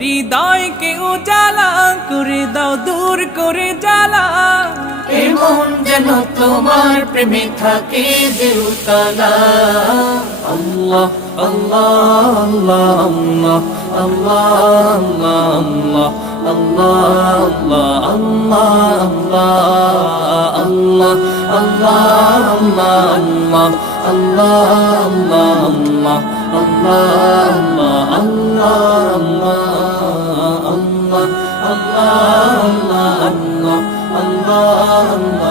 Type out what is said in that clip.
হৃদয়কে উজালা করে দাও, দূর করে জ্বালা। এমন যেন তোমার প্রেমে থাকে যে উতলা। আল্লাহ আল্লাহ আল্লাহ আল্লাহ আল্লাহ আল্লাহ আল্লাহ আল্লাহ আল্লাহ আল্লাহ আল্লাহ আল্লাহ আল্লাহ আল্লাহ আল্লাহ আল্লাহ আল্লাহ আল্লাহ আল্লাহ